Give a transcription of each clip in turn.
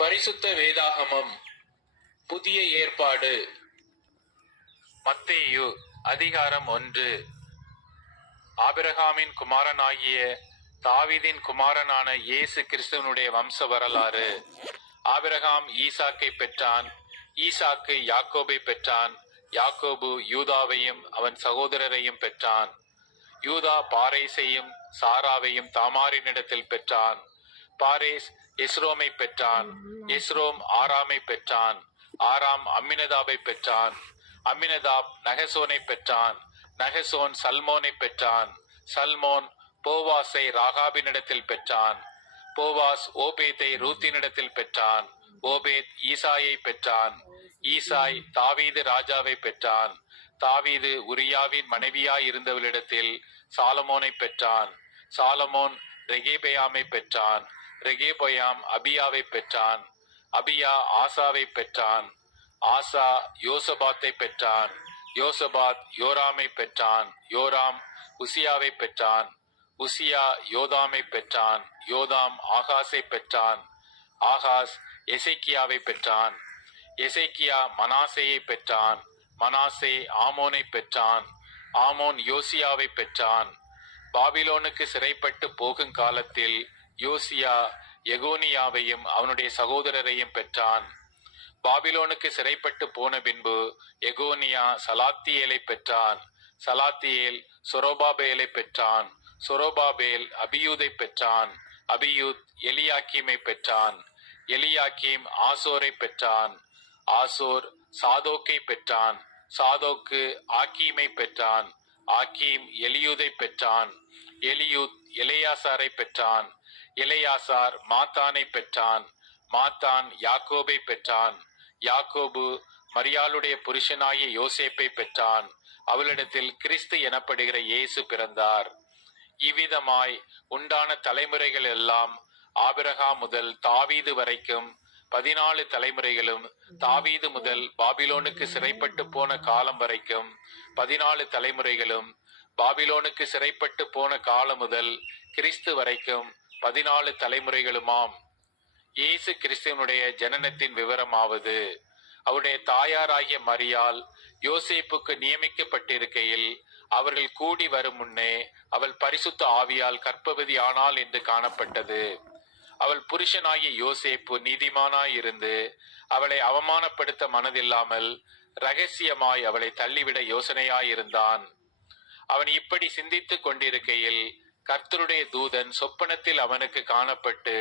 பரிசுத்த வேதாகமம் புதிய ஏற்பாடு மத்தேயு அதிகாரம் 1. ஆபிரகாமின் குமாரனாகிய தாவீதின் குமாரனான இயேசு கிறிஸ்துவனுடைய வம்ச வரலாறு. ஆபிரகாம் ஈசாக்கை பெற்றான், ஈசாக்கு யாக்கோபை பெற்றான், யாக்கோபு யூதாவையும் அவன் சகோதரரையும் பெற்றான். யூதா பாரேசையும் சாராவையும் தாமாரினிடத்தில் பெற்றான். பாரேஸ் எஸ்ரோமை பெற்றான், எஸ்ரோம் ஆராமை பெற்றான், ஆராம் அம்மினதாபை பெற்றான், அம்மினதாப் நகசோனை பெற்றான், நகசோன் சல்மோனை பெற்றான், சல்மோன் போவாசை ராகாபினிடத்தில் பெற்றான், போவாஸ் ஓபேத்தை ரூத்தினிடத்தில் பெற்றான், ஓபேத் ஈசாயை பெற்றான், ஈசாய் தாவீது ராஜாவை பெற்றான், தாவீது உரியாவின் மனைவியாய் இருந்தவளிடத்தில் சாலமோனை பெற்றான், சாலமோன் ரெகேபயாமை பெற்றான், ரெகேபயாம் அபியாவை பெற்றான், அபியா ஆசாவை பெற்றான், ஆசா யோசபாத்தை பெற்றான், யோசபாத் யோராமை பெற்றான், யோராம் உசியாவை பெற்றான், உசியா யோதாமை பெற்றான், யோதாம் ஆகாஸை பெற்றான், ஆகாஸ் எசேக்கியாவை பெற்றான், எசேக்கியா மனாசேயை பெற்றான், மனாசே ஆமோனை பெற்றான், ஆமோன் யோசியாவை பெற்றான். பாபிலோனுக்கு சிறைப்பட்டு போகும் காலத்தில் யோசியா எகோனியாவையும் அவனுடைய சகோதரரையும் பெற்றான். பாபிலோனுக்கு சிறைப்பட்டு போன பின்பு எகோனியா சலாத்தியேலை பெற்றான், சலாத்தியேல் சொரோபாபேலை பெற்றான், சொரோபாபேல் அபியூதை பெற்றான், அபியூத் எலியாக்கீமை பெற்றான், எலியாக்கீம் ஆசோரை பெற்றான், ஆசோர் சாதோக்கை பெற்றான், சாதோக்கு ஆக்கீமை பெற்றான், ஆக்கீம் எலியூதை பெற்றான், எலியூத் எலெயாசாரை பெற்றான், எலெயாசார் மாத்தானை பெற்றான், மாத்தான் யாக்கோபை பெற்றான், யாக்கோபு மரியாளுடைய புருஷனாகிய யோசேப்பை பெற்றான், அவளிடத்தில் கிறிஸ்து எனப்படுகிற இயேசு பிறந்தார். இவ்விதமாய் உண்டான தலைமுறைகள் எல்லாம் ஆபிரகாம் முதல் தாவீது வரைக்கும் 14 தலைமுறைகளும், தாவீது முதல் பாபிலோனுக்கு சிறைப்பட்டு போன காலம் வரைக்கும் 14 தலைமுறைகளும், பாபிலோனுக்கு சிறைப்பட்டு போன காலம் முதல் கிறிஸ்து வரைக்கும் 14 தலைமுறைகளுமாம். இயேசு கிறிஸ்துவனுடைய ஜனனத்தின் விவரமாவது, அவருடைய தாயாராகிய மரியாள் யோசேப்புக்கு நியமிக்கப்பட்டிருக்கையில் அவர்கள் கூடி வரும் முன்னே அவள் பரிசுத்த ஆவியால் கர்ப்பவதி ஆனாள் என்று காணப்பட்டது. அவள் புருஷனாகிய யோசேப்பு நீதிமானாயிருந்து அவளை அவமானப்படுத்த மனதில்லாமல் இரகசியமாய் அவளை தள்ளிவிட யோசனையாயிருந்தான். அவன் இப்படி சிந்தித்துக் கொண்டிருக்கையில் கர்த்தருடைய தூதன் சொப்பனத்தில் அவனுக்கு காணப்பட்டு,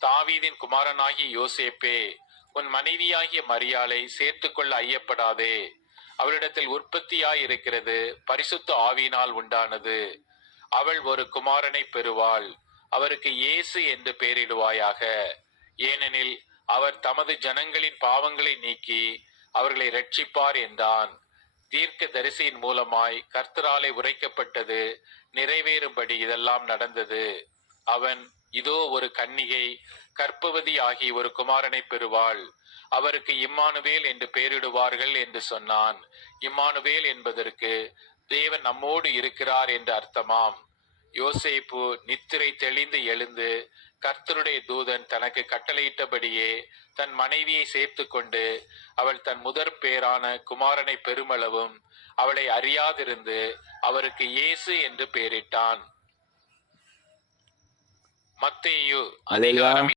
தாவீதின் குமாரனாகிய யோசேப்பே, உன் மனைவியாகிய மரியாளை சேர்த்துக்கொள்ள ஐயப்படாதே, அவளிடத்தில் உற்பத்தியாயிருக்கிறது பரிசுத்த ஆவியினால் உண்டானது. அவள் ஒரு குமாரனை பெறுவாள், அவருக்கு இயேசு என்று பெயரிடுவாயாக. ஏனெனில் அவர் தமது ஜனங்களின் பாவங்களை நீக்கி அவர்களை இரட்சிப்பார் என்றான். தீர்க்க தரிசியின் மூலமாய் கர்த்தராலே உரைக்கப்பட்டது நிறைவேறும்படி இதெல்லாம் நடந்தது. அவன், இதோ ஒரு கன்னிகை கர்ப்பவதி ஆகி ஒரு குமாரனை பெறுவாள், அவருக்கு இம்மானுவேல் என்று பெயரிடுவார்கள் என்று சொன்னான். இம்மானுவேல் என்பதற்கு தேவன் நம்மோடு இருக்கிறார் என்று அர்த்தமாம். யோசேப்பு நித்திரை தெளிந்து எழுந்து கர்த்தருடைய தூதன் தனக்கு கட்டளையிட்டபடியே தன் மனைவியை சேர்த்து கொண்டு அவள் தன் முதற் பேரான குமாரனை பெருமளவும் அவளை அறியாதிருந்து அவருக்கு இயேசு என்று பெயரிட்டான். மத்தேயு அதிகாரம்